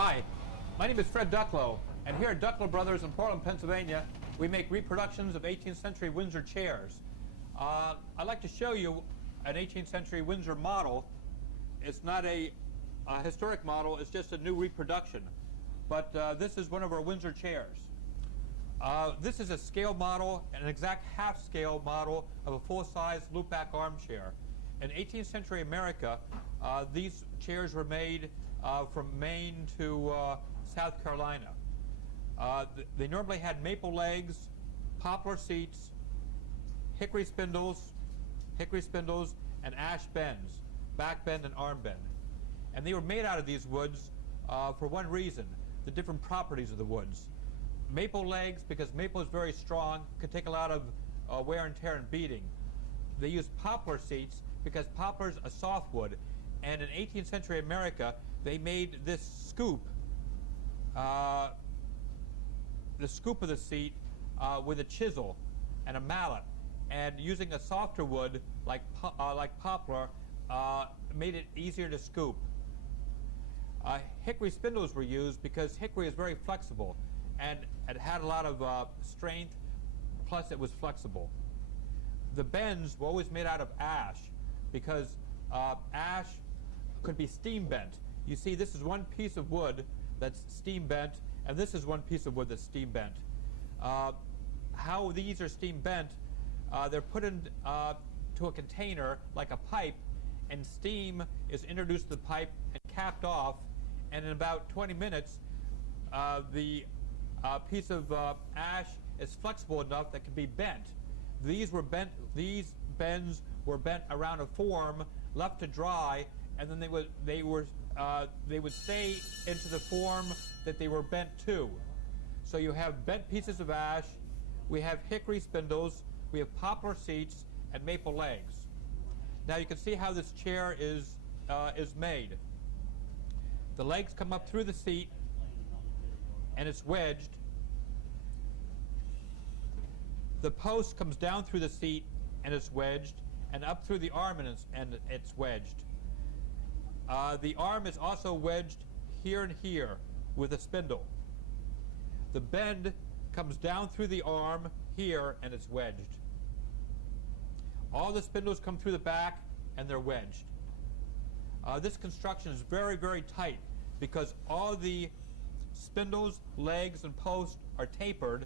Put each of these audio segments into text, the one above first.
Hi, my name is Fred Duckloe, and here at Duckloe Brothers in Portland, Pennsylvania, we make reproductions of 18th century Windsor chairs. I'd like to show you an 18th century Windsor model. It's not a historic model, it's just a new reproduction. But this is one of our Windsor chairs. This is a scale model, an exact half-scale model of a full-size loop-back armchair. In 18th century America, these chairs were made from Maine to South Carolina. They normally had maple legs, poplar seats, hickory spindles, and ash bends, back bend and arm bend. And they were made out of these woods for one reason, the different properties of the woods. Maple legs, because maple is very strong, could take a lot of wear and tear and beating. They used poplar seats because poplar is a softwood, and in 18th century America, they made this scoop, the scoop of the seat, with a chisel and a mallet, and using a softer wood like poplar made it easier to scoop. Hickory spindles were used because hickory is very flexible, and it had a lot of strength, plus it was flexible. The bends were always made out of ash because ash could be steam bent. You see, this is one piece of wood that's steam bent, and this is one piece of wood that's steam bent. How these are steam bent, they're put into a container like a pipe, and steam is introduced to the pipe and capped off, and in about 20 minutes, the piece of ash is flexible enough that can be bent. These bends were bent around a form, left to dry, and then they would stay into the form that they were bent to. So you have bent pieces of ash, we have hickory spindles, we have poplar seats, and maple legs. Now you can see how this chair is made. The legs come up through the seat, and it's wedged. The post comes down through the seat, and it's wedged, and up through the arm, and it's wedged. The arm is also wedged here and here with a spindle. The bend comes down through the arm here, and it's wedged. All the spindles come through the back, and they're wedged. This construction is very, very tight because all the spindles, legs, and posts are tapered.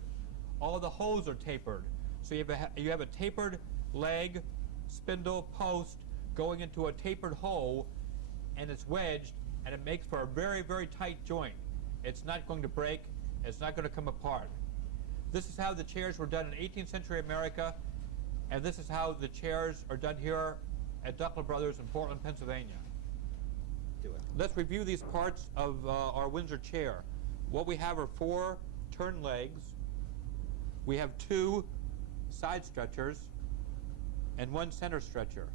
All the holes are tapered. So you have a tapered leg, spindle, post going into a tapered hole, and it's wedged, and it makes for a very, very tight joint. It's not going to break. It's not going to come apart. This is how the chairs were done in 18th century America, and this is how the chairs are done here at Duckloe Brothers in Portland, Pennsylvania. Let's review these parts of our Windsor chair. What we have are 4 turn legs. We have 2 side stretchers and 1 center stretcher.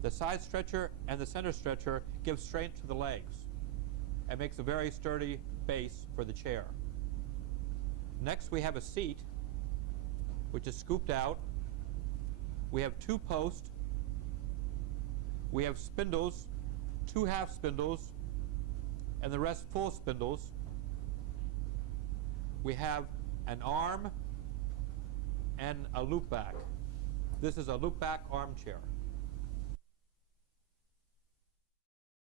The side stretcher and the center stretcher give strength to the legs and makes a very sturdy base for the chair. Next we have a seat, which is scooped out. We have 2 posts. We have spindles, 2 half spindles, and the rest full spindles. We have an arm and a loop back. This is a loop back armchair.